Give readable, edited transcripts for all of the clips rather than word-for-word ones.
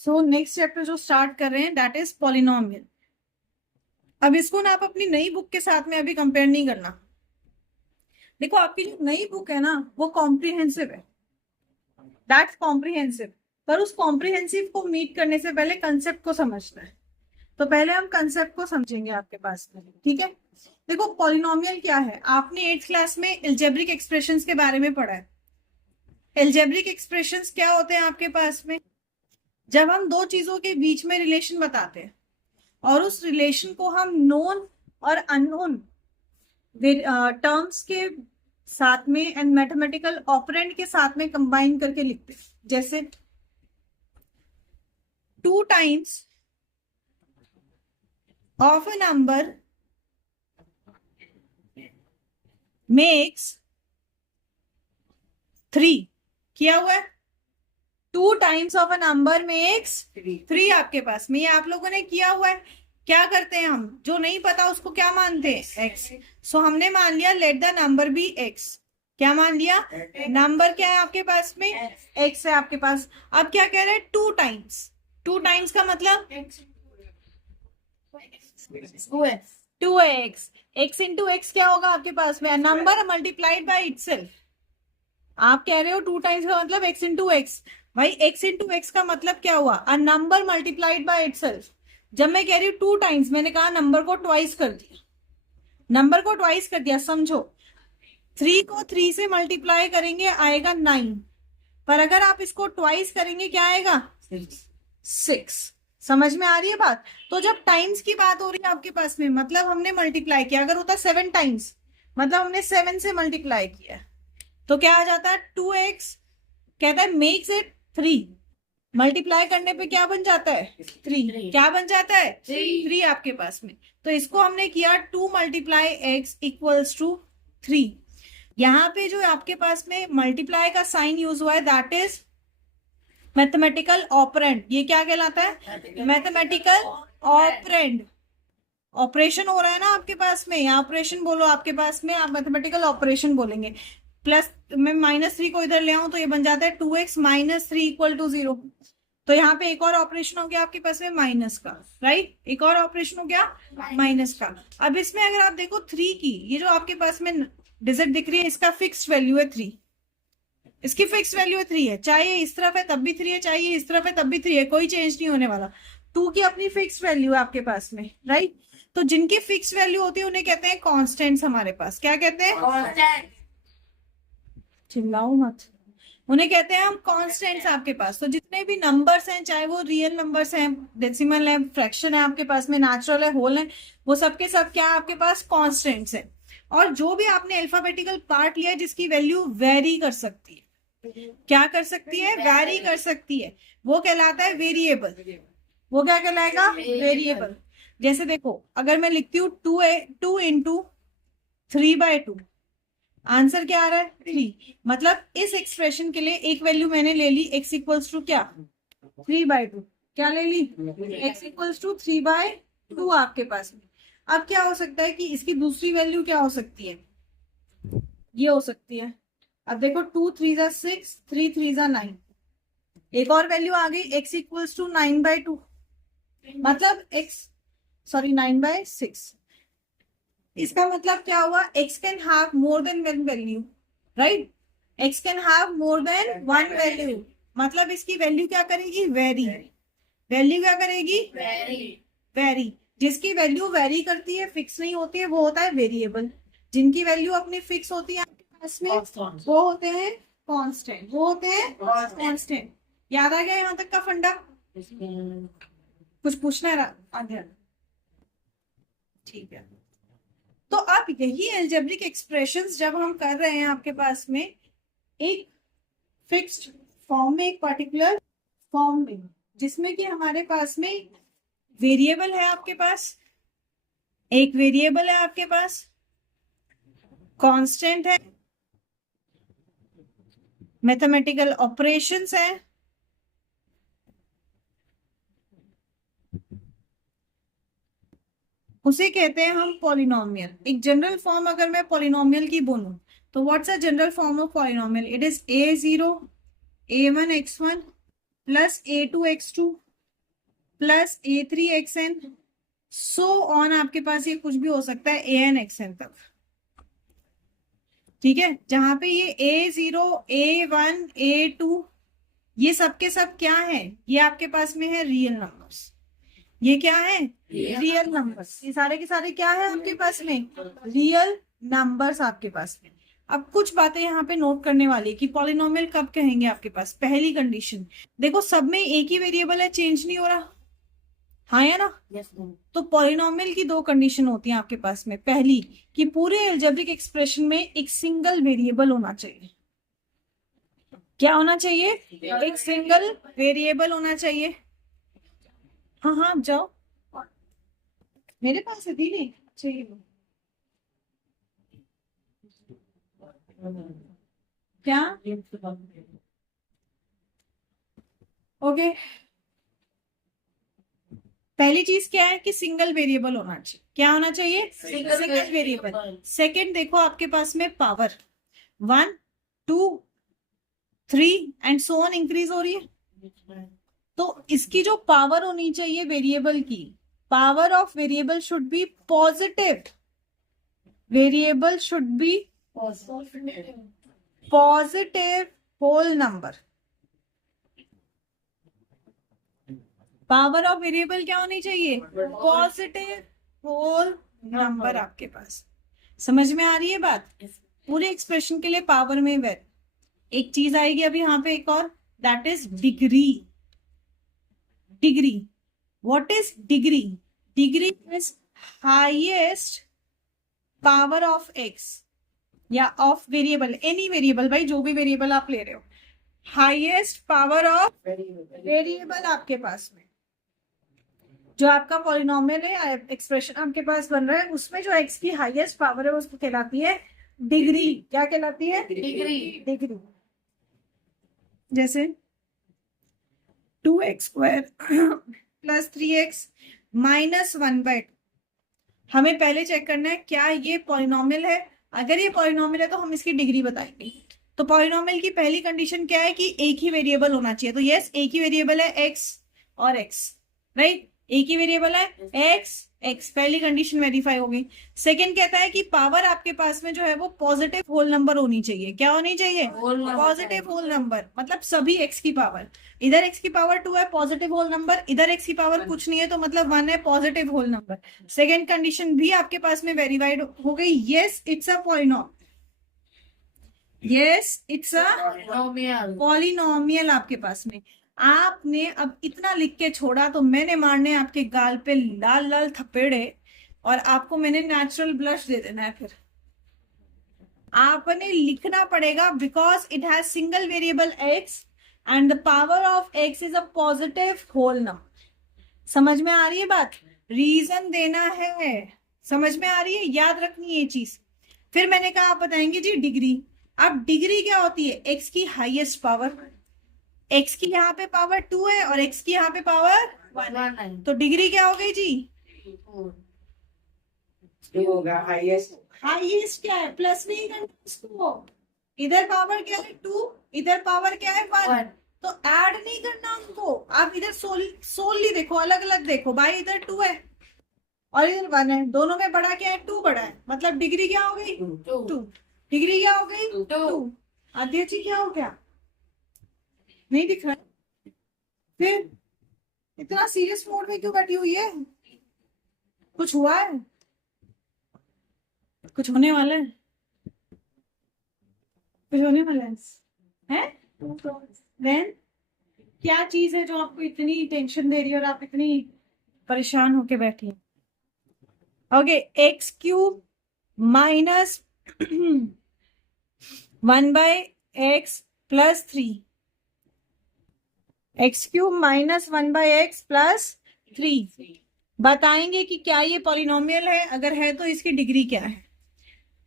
So next chapter जो start कर रहे हैं दैट इज पॉलिनोमियल। अब इसको ना आप अपनी नई बुक के साथ में अभी कंपेयर नहीं करना। देखो आपकी जो नई बुक है ना वो कॉम्प्रिहेंसिव है, दैट्स कॉम्प्रिहेंसिव। पर उस कॉम्प्रिहेंसिव को मीट करने से पहले कंसेप्ट को समझना है। तो पहले हम कंसेप्ट को समझेंगे आपके पास में, ठीक है। देखो पॉलिनोमियल क्या है, आपने 8th क्लास में एल्जेब्रिक एक्सप्रेशंस के बारे में पढ़ा है। एल्जेब्रिक एक्सप्रेशंस क्या होते हैं आपके पास में, जब हम दो चीजों के बीच में रिलेशन बताते हैं और उस रिलेशन को हम नोन और अननोन टर्म्स के साथ में एंड मैथमेटिकल ऑपरेंड के साथ में कंबाइन करके लिखते हैं। जैसे 2 times of a number makes 3 किया हुआ है। 2 times of a number makes 3 आपके पास में, ये आप लोगों ने किया हुआ है। क्या करते हैं हम, जो नहीं पता उसको क्या मानते हैं, एक्स। सो हमने मान लिया let the number be x. क्या मान लिया, नंबर क्या है आपके पास में, एक्स है आपके पास। अब क्या कह रहे हैं, 2 टाइम्स। 2 टाइम्स का मतलब 2x। x इंटू एक्स क्या होगा आपके पास में, नंबर मल्टीप्लाइड बाई इटसेल्फ। आप कह रहे हो 2 टाइम्स का मतलब x इंटू एक्स। भाई x इंटू एक्स का मतलब क्या हुआ, a number multiplied by itself. जब मैं कह रही हूँ 2 टाइम्स, मैंने कहा नंबर को ट्वाइस कर दिया, नंबर को ट्वाइस कर दिया। समझो 3 को 3 से मल्टीप्लाई करेंगे आएगा 9, पर अगर आप इसको ट्वाइस करेंगे क्या आएगा, 6। समझ में आ रही है बात। तो जब टाइम्स की बात हो रही है आपके पास में, मतलब हमने मल्टीप्लाई किया। अगर होता 7 टाइम्स मतलब हमने 7 से मल्टीप्लाई किया, तो क्या आ जाता है 2x। कहता है मेक्स इट 3, मल्टीप्लाई करने पे क्या बन जाता है 3। क्या बन जाता है 3 आपके पास में। तो इसको हमने किया 2 मल्टीप्लाई एक्स इक्वल्स टू 3। यहाँ पे जो आपके पास में मल्टीप्लाई का साइन यूज हुआ है दैट इज मैथमेटिकल ऑपरेंड। ये क्या कहलाता है, मैथमेटिकल ऑपरेंड। ऑपरेशन हो रहा है ना आपके पास में, यहाँ ऑपरेशन बोलो आपके पास में, आप मैथमेटिकल ऑपरेशन बोलेंगे। प्लस मैं -3 को इधर ले आऊं तो ये बन जाता है 2x माइनस 3 इक्वल टू 0। तो यहाँ पे एक और ऑपरेशन हो गया आपके पास में माइनस का, राइट। एक और ऑपरेशन हो गया माइनस का। अब इसमें अगर आप देखो 3 की, ये जो आपके पास में डिजिट दिख रही है इसका फिक्स्ड वैल्यू है 3। इसकी फिक्स वैल्यू है 3 है, चाहे ये इस तरफ है तब भी 3 है, चाहे ये इस तरफ है तब भी 3 है, कोई चेंज नहीं होने वाला। 2 की अपनी फिक्स वैल्यू है आपके पास में, राइट। तो जिनकी फिक्स वैल्यू होती है उन्हें कहते हैं कॉन्स्टेंट्स। हमारे पास क्या कहते हैं, चिल्लाओ मत, उन्हें कहते हैं हम कॉन्स्टेंट्स आपके पास। तो जितने भी नंबर्स हैं, चाहे वो रियल नंबर्स हैं, डेसिमल है, फ्रैक्शन है आपके पास में, नेचुरल है, होल है, वो सबके सब क्या है आपके पास, कॉन्स्टेंट्स है। और जो भी आपने अल्फाबेटिकल पार्ट लिया है जिसकी वैल्यू वेरी कर सकती है, क्या कर सकती है, वेरी कर सकती है, वो कहलाता है वेरिएबल। वो क्या कहलाएगा, वेरिएबल। जैसे देखो अगर मैं लिखती हूँ 2 इंटू 3/2, आंसर क्या आ रहा है 3। मतलब इस एक्सप्रेशन के लिए एक वैल्यू मैंने ले ली, x इक्वल्स टू क्या 3/2। क्या ले ली, x इक्वल्स टू 3/2 आपके पास में। अब क्या हो सकता है कि इसकी दूसरी वैल्यू क्या हो सकती है, ये हो सकती है। अब देखो 2 3 जा 6, 3 3 जा 9, एक और वैल्यू आ गई x इक्वल्स टू 9/2। मतलब x, सॉरी 9/6। इसका मतलब क्या हुआ, x can have more than one value, right. x can have more than one value, मतलब इसकी वैल्यू क्या करेगी, वेरी। वैल्यू क्या करेगी, वेरी। जिसकी वैल्यू वेरी करती है, फिक्स नहीं होती है, वो होता है वेरिएबल। जिनकी वैल्यू अपनी फिक्स होती है आपके पास में वो होते हैं कांस्टेंट, वो होते हैं कांस्टेंट। याद आ गया यहाँ तक का फंडा, कुछ पूछना है आगे, ठीक है। तो अब यही एल्जेब्रिक एक्सप्रेशंस जब हम कर रहे हैं आपके पास में एक फिक्स्ड फॉर्म में, एक पर्टिकुलर फॉर्म में, जिसमें कि हमारे पास में वेरिएबल है, आपके पास एक वेरिएबल है, आपके पास कांस्टेंट है, मैथमेटिकल ऑपरेशंस है, उसे कहते हैं हम पॉलिनोमियल। एक जनरल फॉर्म अगर मैं पॉलिनोमियल की बोलूं तो what's a general form of polynomial, it is a0 a1 x1 plus a2 x2 plus A3xn so on, आपके पास ये कुछ भी हो सकता है ANxn तक, ठीक है। जहां पे ये A0, A1, A2 ये सब के सब क्या है, ये आपके पास में है रियल नंबर्स। ये क्या है, रियल नंबर्स। ये सारे के सारे क्या है आपके पास में, रियल नंबर्स आपके पास में। अब कुछ बातें यहाँ पे नोट करने वाली कि पॉलिनोमियल कब कहेंगे आपके पास। पहली कंडीशन देखो, सब में एक ही वेरिएबल है, चेंज नहीं हो रहा, हाँ या ना। तो पॉलिनोमियल की दो कंडीशन होती हैं आपके पास में। पहली कि पूरे अलजेब्रिक एक्सप्रेशन में एक सिंगल वेरिएबल होना चाहिए। क्या होना चाहिए, एक सिंगल वेरिएबल होना चाहिए। हाँ हाँ जाओ, मेरे पास है दीदी, चाहिए क्या, ओके। पहली चीज क्या है कि सिंगल वेरिएबल होना चाहिए। क्या होना चाहिए, सिंगल वेरिएबल। सेकंड देखो आपके पास में power 1, 2, 3 and so on increase हो रही है। तो इसकी जो पावर होनी चाहिए वेरिएबल की, power of variable should be positive. Variable should be positive whole number. Power of variable क्या होनी चाहिए, पॉजिटिव होल नंबर आपके पास। समझ में आ रही है बात। पूरे एक्सप्रेशन के लिए पावर में एक चीज आएगी अभी यहाँ पे एक और, that is degree. Degree, what is degree, degree is highest power of x या ऑफ वेरिएबल, एनी वेरिएबल, भाई जो भी वेरिएबल आप ले रहे हो, हाईएस्ट पावर ऑफ वेरिएबल आपके पास में। जो आपका पॉलिनोमियल है, एक्सप्रेशन आपके पास बन रहा है, उसमें जो एक्स की हाईएस्ट पावर है उसको कहलाती है डिग्री। क्या कहलाती है, डिग्री। डिग्री जैसे 2x² प्लस 3x माइनस 1/2। हमें पहले चेक करना है क्या ये पॉलिनोमियल है। अगर ये पॉलिनोमियल है तो हम इसकी डिग्री बताएंगे। तो पॉलिनोमियल की पहली कंडीशन क्या है कि एक ही वेरिएबल होना चाहिए। तो यस, एक ही वेरिएबल है x और x, राइट। एक ही वेरिएबल है x, पहली कंडीशन वेरीफाई हो गई। सेकंड कहता है कि पावर आपके पास में जो है वो पॉजिटिव होल नंबर होनी चाहिए। क्या होनी चाहिए, पॉजिटिव होल नंबर, मतलब सभी x की पावर। इधर x की पावर 2 है, पॉजिटिव होल नंबर। इधर x की पावर कुछ नहीं है तो मतलब 1 है, positive whole number. Second condition भी आपके पास में वेरीफाइड हो गई। Yes it's a polynomial, yes it's a polynomial आपके पास में। आपने अब इतना लिख के छोड़ा तो मैंने मारने आपके गाल पे लाल लाल थपेड़े और आपको मैंने नेचुरल ब्लश दे देना है। फिर आपने लिखना पड़ेगा because it has single variable x and the power of x is a positive whole number. समझ में आ रही है बात, रीजन देना है, समझ में आ रही है, याद रखनी है ये चीज। फिर मैंने कहा आप बताएंगे जी डिग्री। अब डिग्री क्या होती है, x की हाईएस्ट पावर। x की यहाँ पे पावर 2 है और x की यहाँ पे पावर 1 है, तो डिग्री क्या हो गई जी, होगा हाईएस्ट। हाईएस्ट क्या है, प्लस नहीं करना इसको। इधर पावर क्या है 2, इधर पावर क्या है 1, तो ऐड नहीं करना उनको। आप इधर सोलली देखो, अलग अलग देखो। भाई इधर 2 है और इधर 1 है, दोनों में बड़ा क्या है, 2 बड़ा है, मतलब डिग्री क्या हो गई 2। डिग्री क्या हो गई 2। आदित्य जी क्या हो गया, नहीं दिख रहा। फिर इतना सीरियस मोड में क्यों बैठी हुई है, कुछ हुआ है, कुछ होने वाला है, कुछ होने वाला है? देन क्या चीज है जो आपको इतनी टेंशन दे रही है और आप इतनी परेशान होके बैठी हैं? Okay, x³ minus 1/x plus 3, x³ minus 1/x plus 3। बताएंगे कि क्या ये पॉलिनोमियल है, अगर है तो इसकी डिग्री क्या है।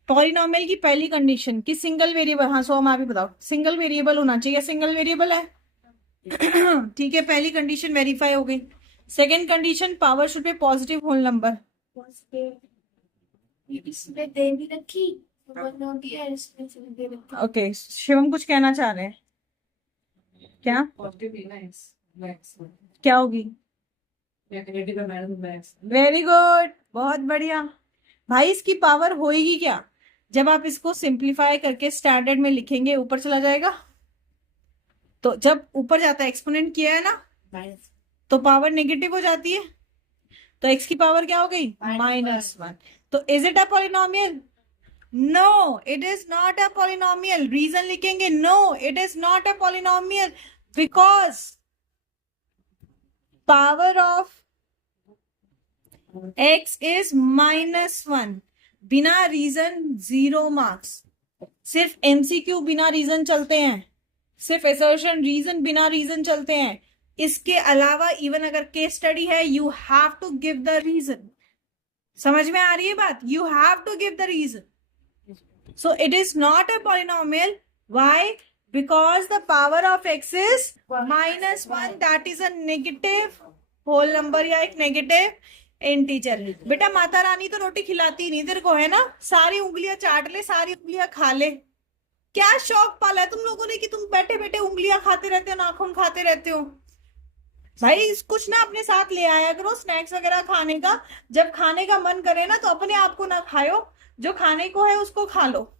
पॉलिनोमियल की पहली कंडीशन कि सिंगल वेरिएबल, हाँ सो आप भी बताओ, सिंगल वेरिएबल होना चाहिए। सिंगल वेरिएबल है ठीक है, पहली कंडीशन वेरीफाई हो गई। Second condition power should be positive whole number. इसमें दे भी रखी, ओके शिवम कुछ कहना चाह रहे हैं क्या, क्या होगी वेरी गुड, बहुत बढ़िया। भाई इसकी पावर होएगी क्या? जब आप इसको सिंप्लीफाई करके स्टैंडर्ड में लिखेंगे ऊपर चला जाएगा। तो जब ऊपर जाता है, एक्सपोनेंट किया है ना, तो पावर नेगेटिव हो जाती है। तो एक्स की पावर क्या हो गई? -1। तो is it a polynomial? No, it is not a polynomial. Reason लिखेंगे, no it is not a polynomial because power of x is -1। बिना रीजन 0 मार्क्स। सिर्फ एमसीक्यू बिना रीजन चलते हैं, सिर्फ असर्शन रीजन बिना रीजन चलते हैं। इसके अलावा इवन अगर केस स्टडी है, you have to give the reason. समझ में आ रही है बात? You have to give the reason. So it is not a polynomial. Why? Because the power of x is -1, that is a negative whole number या एक negative integer. बेटा माता रानी तो रोटी खिलाती नहीं तेरे को, है ना? सारी उंगलियां चाट ले, सारी उंगलियां खा ले। क्या शौक पाला है तुम लोगों ने कि तुम बैठे बैठे उंगलियां खाते रहते हो, नाखून खाते रहते हो। भाई कुछ ना अपने साथ ले आया करो, स्नैक्स वगैरह खाने का। जब खाने का मन करे ना तो अपने आप को ना खाओ, जो खाने को है उसको खा लो।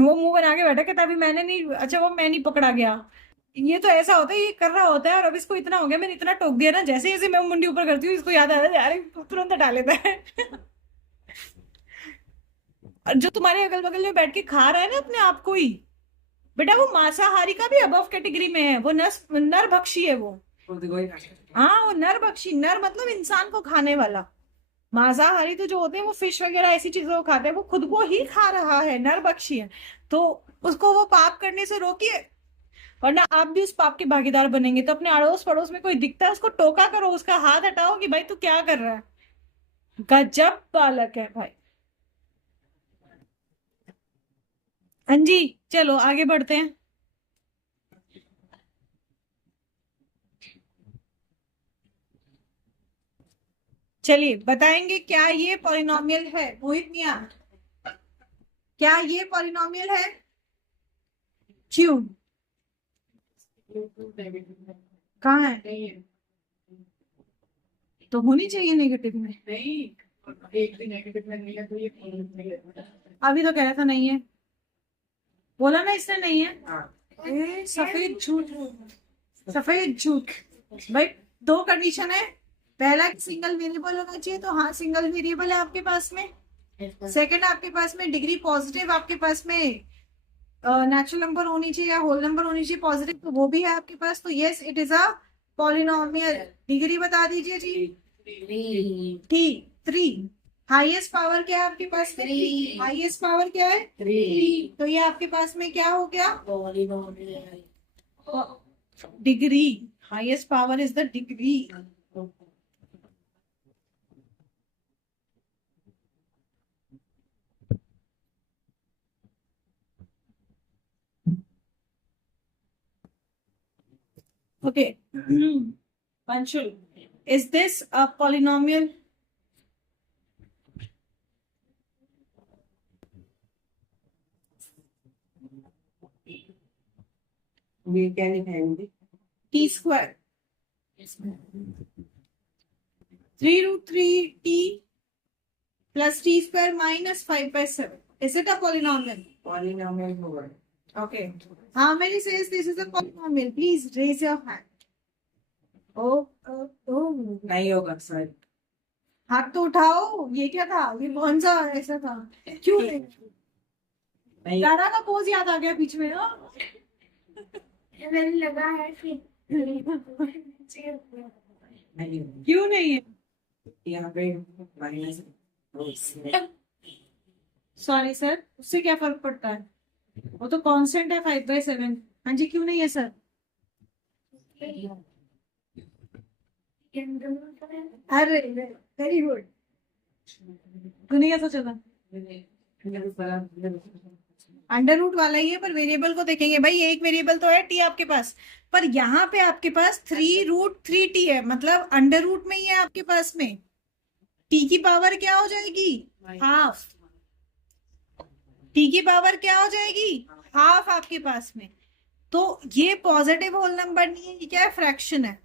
वो मुंह बना के बैठा कहता अभी मैंने नहीं, अच्छा वो मैं नहीं पकड़ा गया। ये तो ऐसा होता है, ये कर रहा होता है और अब इसको इतना हो गया, मैंने इतना टोक दिया ना, जैसे जैसे मैं मुंडी ऊपर करती हूँ इसको याद आता है यार, तुरंत हटा लेता है। और जो तुम्हारे अगल बगल में बैठ के खा रहा है ना अपने आप को ही, बेटा वो मांसाहारी का भी अबव कैटेगरी में है। वो नर भक्षी है वो। हाँ वो नर भक्षी, नर मतलब इंसान को खाने वाला। मांसाहारी तो जो होते हैं वो फिश वगैरह ऐसी चीजों को खाते हैं, वो खुद को ही खा रहा है, नर भक्षी है। तो उसको वो पाप करने से रोकिए, वरना आप भी उस पाप के भागीदार बनेंगे। तो अपने अड़ोस पड़ोस में कोई दिखता है उसको टोका करो, उसका हाथ हटाओ कि भाई तू क्या कर रहा है। गजब बालक है भाई। हाँ जी, चलो आगे बढ़ते हैं। चलिए बताएंगे क्या ये पॉलिनोमियल है? मोहित मिया, क्या ये पॉलिनोमियल है? क्यों? कहाँ है? तो होनी चाहिए नेगेटिव में। एक भी नेगेटिव में नहीं है तो ये अभी तो कह रहा था नहीं है, बोला ना इसने नहीं है। सफेद झूठ, सफेद झूठ। भाई दो कंडीशन है, पहला सिंगल वेरिएबल होना चाहिए, तो हाँ सिंगल वेरिएबल है आपके पास में। सेकंड आपके पास में डिग्री पॉजिटिव, आपके पास में नेचुरल नंबर होनी चाहिए या होल नंबर होनी चाहिए पॉजिटिव, तो वो भी है आपके पास। तो yes it is a polynomial. Degree बता दीजिए जी। ठीक, 3। हाईएस्ट पावर क्या है आपके पास में? हाईएस्ट पावर क्या है? 3। तो ये आपके पास में क्या हो गया? Degree. Highest power is the degree. Okay. Panchul, is this a polynomial? We can have t square 3√3t plus t square minus 5/7. Is it a polynomial? Polynomial. Okay. How many says this is a polynomial? Please raise your hand. Oh. नहीं होगा sir. हाथ तो उठाओ। ये क्या था? ये कौन सा ऐसा था? क्यों नहीं? दादा का पोज याद आ गया बीच में। मैंने लगा है क्यों नहीं है यहाँ पे? सॉरी सर, उससे क्या फर्क पड़ता है? वो तो कांस्टेंट है 5/7। हाँ जी, क्यों नहीं है सर? अरे वेरी गुड। तूने क्या सोचा था? अंडर रूट वाला ही है, पर वेरिएबल को देखेंगे। भाई एक वेरिएबल तो है टी आपके पास, पर यहाँ पे आपके पास 3√3t है, मतलब अंडर रूट में ही है आपके पास में। टी की पावर क्या हो जाएगी? हाफ। टी की पावर क्या हो जाएगी? हाफ आपके पास में। तो ये पॉजिटिव होल नंबर नहीं है, ये क्या है? फ्रैक्शन है।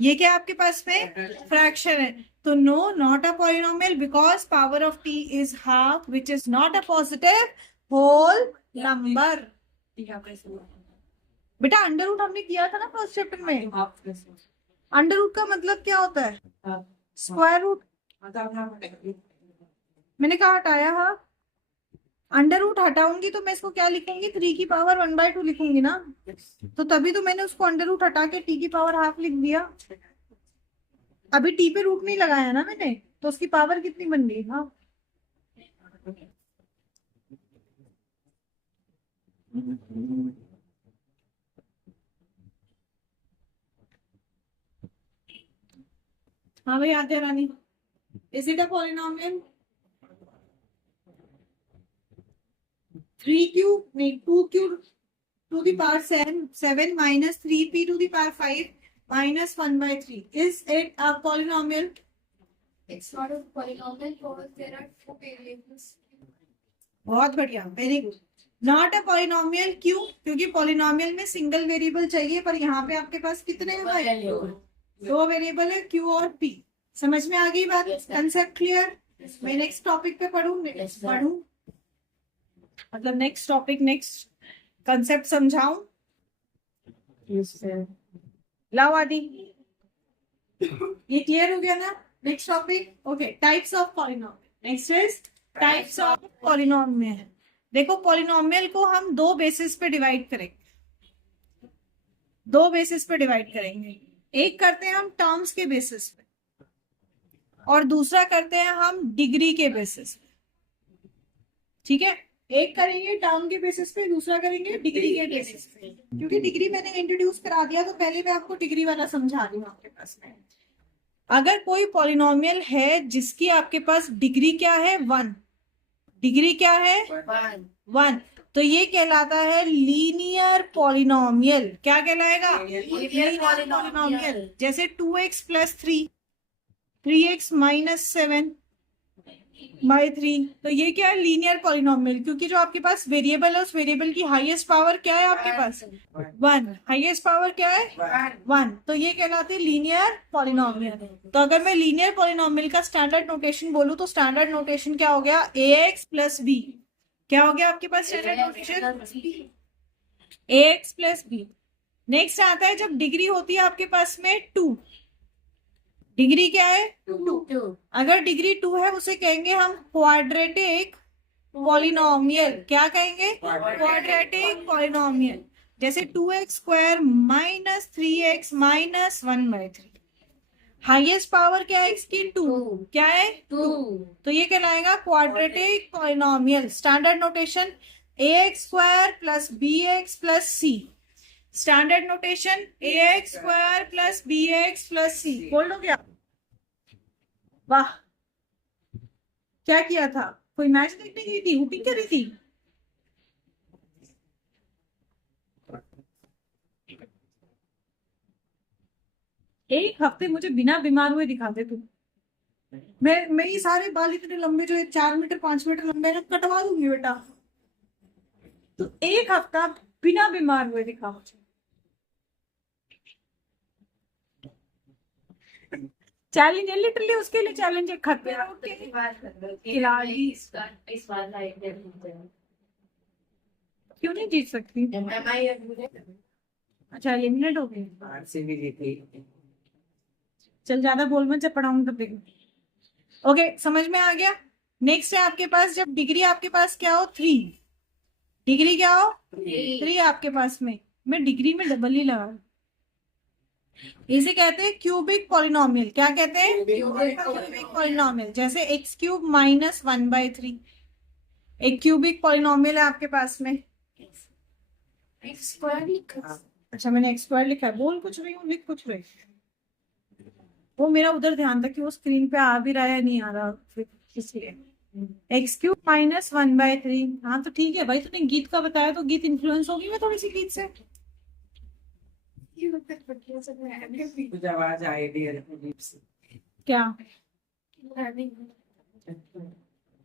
ये क्या आपके पास में फ्रैक्शन है, तो no not a polynomial because power of T is half which is not a positive whole number. बेटा अंडर रूट हमने किया था ना फर्स्ट चैप्टर में। अंडर रूट का मतलब क्या होता है? Square root. मैंने कहा हटाया है। अंडर रूट हटाऊंगी तो मैं इसको क्या लिखूंगी? 3 की पावर 1/2 लिखूंगी ना। तो तभी तो मैंने उसको अंडर रूट हटा के टी की पावर हाफ लिख दिया। अभी टी पे रूट नहीं लगाया ना मैंने, तो उसकी पावर कितनी बन गई? हाँ, हाँ भाई आते रानी, is it a polynomial? 3 cube नहीं 2 cube to the power 7 minus 3p to the power 5 minus 1/3 is it a polynomial? It's not a polynomial because there are two variables. बहुत बढ़िया, very good. Not a polynomial, क्यों? क्योंकि polynomial में single variable चाहिए, पर यहाँ पे आपके पास कितने हैं भाई? 2 वेरिएबल है, क्यू और पी। समझ में आ गई बात? Concept clear? मैं नेक्स्ट टॉपिक पे पढ़ूं मतलब नेक्स्ट टॉपिक नेक्स्ट कंसेप्ट समझाऊं? लाओ आदि, ये क्लियर हो गया ना? Next topic, okay, types of polynomial. Next is types of polynomial. देखो पॉलिनोमियल को हम दो बेसिस पे डिवाइड करेंगे, एक करते हैं हम टर्म्स के बेसिस पे और दूसरा करते हैं हम डिग्री के बेसिस पे। ठीक है, एक करेंगे टर्म के बेसिस पे, दूसरा करेंगे डिग्री के बेसिस पे। क्योंकि डिग्री मैंने इंट्रोड्यूस करा दिया तो पहले मैं आपको डिग्री वाला समझा रही हूँ। आपके पास में अगर कोई पॉलिनोमियल है जिसकी आपके पास डिग्री क्या है? 1। डिग्री क्या है? 1। तो ये कहलाता है लीनियर पॉलिनोमियल। क्या कहलाएगा? Linear polynomial. जैसे 2x + 3, 3x - 7/3, तो ये क्या है? Linear polynomial. क्योंकि जो आपके पास वेरिएबल है उस वेरिएबल की हाईएस्ट पावर क्या है आपके पास? 1। हाईएस्ट पावर क्या है? 1। तो ये कहलाती है लीनियर पॉलिनोमियल। तो अगर मैं लीनियर पॉलिनोमियल का स्टैंडर्ड नोटेशन बोलूं तो स्टैंडर्ड नोटेशन क्या हो गया? ax + b। क्या हो गया आपके पास standard notation? ax + b। Next आता है जब डिग्री होती है आपके पास में 2। डिग्री क्या है? 2। अगर डिग्री 2 है उसे कहेंगे हम क्वाड्रेटिक पॉलिनोमियल। क्या कहेंगे? Quadratic polynomial. जैसे 2x² - 3x - 1/3। हाईएस्ट पावर क्या है इसकी? 2। क्या है? 2। तो ये कहलाएगा quadratic polynomial. Standard notation ax² + bx + c। Standard notation ax² + bx + c। बोल लो क्या? वाह, क्या किया था? कोई मैच देखने गई थी? हुपिंग कर रही थी? एक हफ्ते मुझे बिना बीमार हुए दिखाते तुम। मैं ये सारे बाल इतने लंबे जो 4 मीटर 5 मीटर लंबे हैं कटवा दूंगी बेटा। तो एक हफ्ता बिना बीमार हुए दिखा मुझे। चैलेंज है लिटरली, उसके लिए चैलेंज है। खत पे रख के खिलाड़ी क्यों नहीं जीत सकती? अच्छा एलिमिनेट हो गई। चल ज्यादा बोल मत, जब पढ़ाऊंगी तब देखो। ओके, समझ में आ गया? नेक्स्ट है आपके पास जब डिग्री आपके पास क्या हो? 3। डिग्री क्या हो? 3 आपके पास में। मैं डिग्री में डबल ही लगा। इसे कहते हैं क्यूबिक पॉलिनोमियल। क्या कहते हैं? Cubic polynomial. जैसे x³ - 1/3 एक क्यूबिक पॉलिनोमियल है आपके पास में। अच्छा मैंने x² लिखा है। बोल कुछ रही हूँ, लिख कुछ रही। वो मेरा उधर ध्यान था कि वो स्क्रीन पे आ भी रहा है नहीं आ रहा, इसलिए x³ - 1/3। हाँ तो ठीक है भाई, तूने गीत का बताया तो गीत इन्फ्लुएंस होगी मैं थोड़ी सी गीत से। कुछ आवाज आई क्या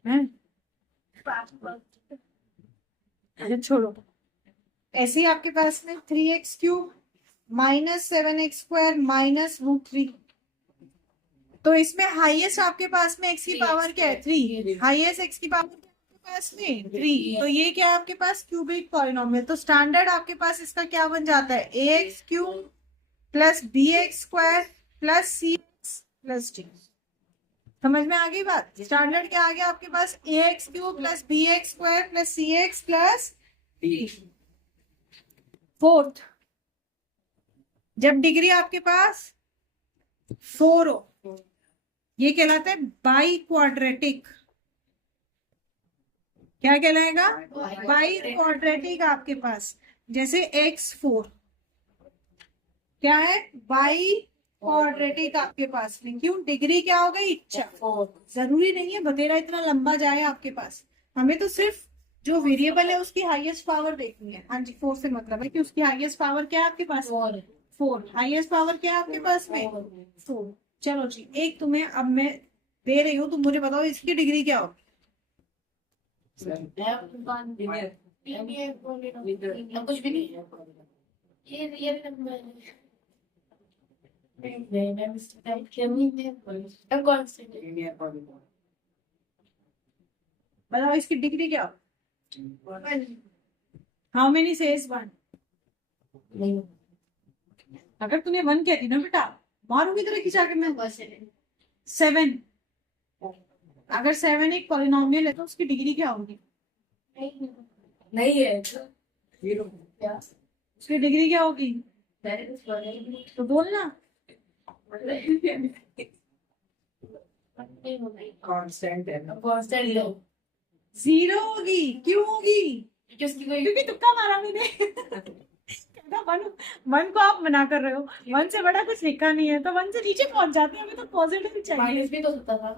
है? छोड़ो। ऐसे ही आपके पास में 3x³ -7x² -√3। तो इसमें हाईएस्ट आपके पास में x की पावर क्या है? 3। हाईएस्ट x की पावर आपके पास में 3। तो ये क्या है आपके पास? Cubic polynomial. तो स्टैंडर्ड आपके पास इसका क्या बन जाता है? ax³ + bx² + cx + d। समझ में आ गई बात? स्टैंडर्ड क्या आ गया आपके पास? ax³ + bx² + cx + d। Fourth, जब डिग्री आपके पास 4 हो, ये कहलाता है बाई क्वाड्रेटिक। क्या कहलाएगा? बाई क्वाड्रेटिक आपके पास। जैसे x4 क्या है? बाई क्वाड्रेटिक आपके पास में। क्यों? डिग्री क्या हो गई? 4। जरूरी नहीं है बतेरा इतना लंबा जाए आपके पास, हमें तो सिर्फ जो वेरिएबल है उसकी हाईएस्ट पावर देखनी है। हाँ जी, 4 से मतलब है कि उसकी हाईएस्ट पावर क्या है आपके पास? 4। हाईएस्ट पावर क्या है आपके पास में? 4। चलो जी, एक तुम्हें अब मैं दे रही हूँ, तुम मुझे बताओ इसकी डिग्री क्या होगी? कुछ भी नहीं। ये नंबर बताओ इसकी डिग्री क्या होगी? How many says 1? अगर तूने 1 कहती ना बेटा, मारूंगी तेरे खिंचा के मैं। 7। अगर 7 एक पॉलिनोमियल है तो उसकी डिग्री क्या होगी? नहीं है। उसकी डिग्री क्या होगी? तो बोलना। कांस्टेंट है। कांस्टेंट है। 0 होगी। क्यों होगी? क्योंकि तुक्का मारा मैंने। कहता 1 को आप मना कर रहे हो, 1 से बड़ा कुछ लिखा नहीं है, तो 1 से नीचे पहुंच जाते हैं। हमें तो पॉजिटिव चाहिए। माइनस भी तो होता था।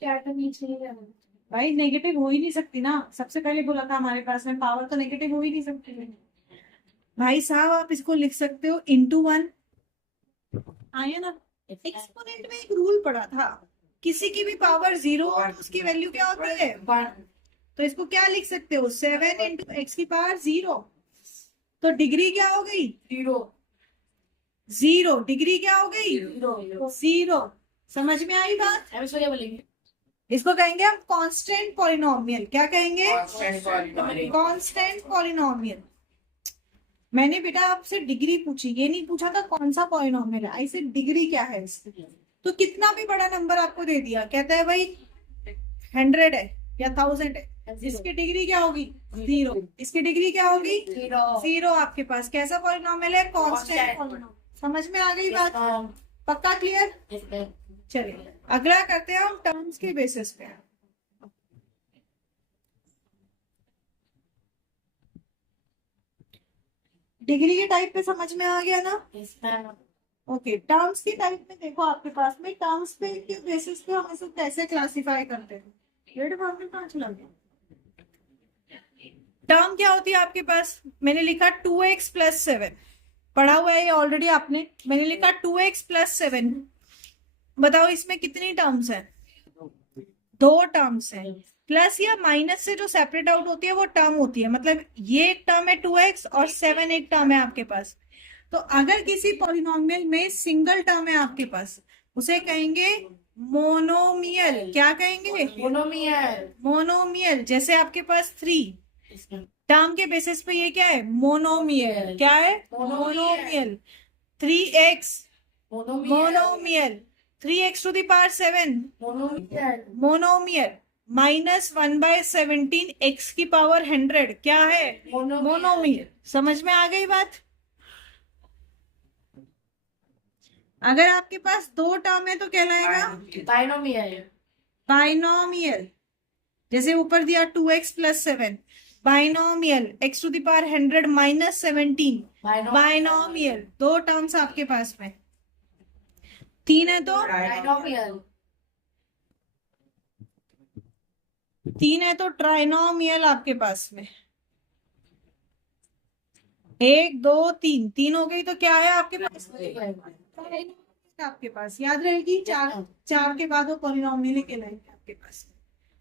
क्या तो नीचे नहीं जाना। भाई नेगेटिव हो ही नहीं सकती ना, सबसे पहले बोला था हमारे पास में पावर तो नेगेटिव हो ही नहीं सकती है। भाई साहब आप इसको लिख सकते हो *1। आया ना? एक्सपोनेंट में एक रूल पड़ा था, किसी की भी पावर 0 हो तो उसकी वैल्यू क्या होती है? 1। तो इसको क्या लिख सकते हो? 7 × x⁻⁴। तो डिग्री क्या हो गई? 0। डिग्री क्या हो गई? 0। समझ में आई बात? अब इसको क्या बोलेंगे? इसको कहेंगे हम कांस्टेंट पॉलिनोमियल। क्या कहेंगे? Constant constant polynomial. मैंने बेटा आपसे डिग्री पूछी, ये नहीं पूछा था कौन सा पॉलिनोमियल है, ऐसे डिग्री क्या है इसकी। तो कितना भी बड़ा नंबर आपको दे दिया, कहता है भाई 100 है या 1000 है, इसकी डिग्री क्या होगी? 0। इसकी डिग्री क्या होगी? 0 आपके पास कैसा पॉलिनोमियल है? Constant polynomial. समझ में आ गई बात? पक्का क्लियर? चलिए अगला करते हैं हम टर्म्स के बेसिस पे। डिग्री के टाइप पे समझ में आ गया ना? ओके, टर्म्स की टाइप में देखो आपके पास में टर्म्स पे के बेसिस पे हम इसे कैसे क्लासिफाई करते हैं। टर्म क्या होती है आपके पास? मैंने लिखा 2x + 7, पढ़ा हुआ है ये ऑलरेडी आपने। मैंने लिखा 2x + 7। बताओ इसमें कितनी टर्म्स है? 2 टर्म्स है। प्लस या माइनस से जो सेपरेट आउट होती है वो टर्म होती है। मतलब ये एक टर्म है 2x और 7 एक टर्म है आपके पास। तो अगर किसी पॉलिनोमियल में सिंगल टर्म है आपके पास, उसे कहेंगे मोनोमियल। क्या कहेंगे? मोनोमियल। जैसे आपके पास 3 टर्म के बेसिस पे ये क्या है? मोनोमियल। क्या है? Monomial. 3x monomial. 3x⁻⁷ monomial. -1/17 x⁻100 क्या है? मोनोमियल। समझ में आ गई बात? अगर आपके पास 2 टर्म है तो कहलाएगा बाइनोमियल। जैसे ऊपर दिया 2x + 7, binomial. x⁻100 -17 binomial. 2 terms आपके पास में। 3 है तो 3 है तो ट्राइनोमियल आपके पास में। 1 2 3 3 हो गई तो क्या है आपके पास? आपके पास याद रहेगी 4 के बाद वो पॉलिनोमियल कहलाएंगे आपके पास।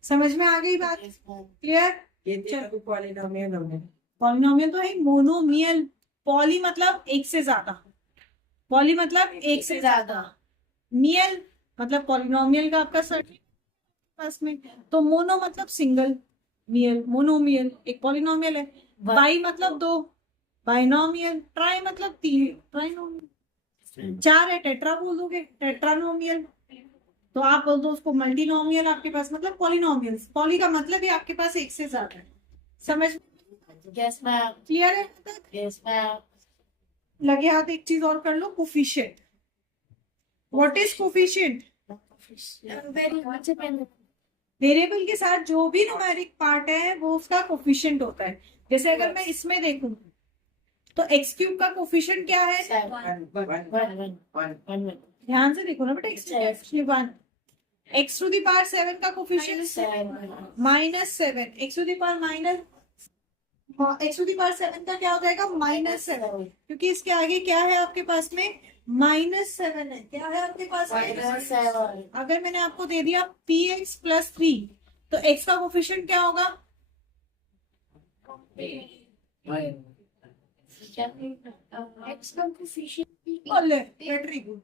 समझ में आ गई बात? क्लियर? ये पॉलिनोमियल होंगे। पॉलिनोमियल तो है मोनोमियल, पॉली मतलब एक से ज्यादा, पॉली मतलब एक से ज्यादा, मियल मतलब पॉलिनोमियल का आपका सर्ट पास में, तो मोनो मतलब सिंगल, मियल मोनोमियल एक पॉलिनोमियल है, बाई मतलब दो, बाइनोमियल, ट्राई मतलब तीन, ट्राइनोमियल, चार है टेट्रा बोल दोगे, टेट्रानोमियल, तो आप बोल दो उसको मल्टीनोमियल आपके पास मतलब पॉलिनोमियल, पॉली का मतलब ही आपके पास एक से ज्यादा है, समझ Yes, ma'am. क्लियर है अब तक? Yes, ma'am. लगे हाथ एक चीज और कर लो, coefficient, what is coefficient? Very much dependent. Variable के साथ जो भी न्यूमेरिक पार्ट है वो उसका कोफिशिएंट होता है, जैसे अगर मैं इसमें देखूं तो एक्स क्यूब का कोफिशिएंट क्या है, ध्यान से देखो ना बेटा, एक्स टू दी पावर 7 का coefficient -7, x to the power minus, x to the power 7 का क्या हो जाएगा -7, क्योंकि इसके आगे क्या है आपके पास में -7 है, क्या है आपके पास में? अगर मैंने आपको दे दिया px + 3 तो x का कोफिशिएंट क्या होगा? X का coefficient वेरी गुड।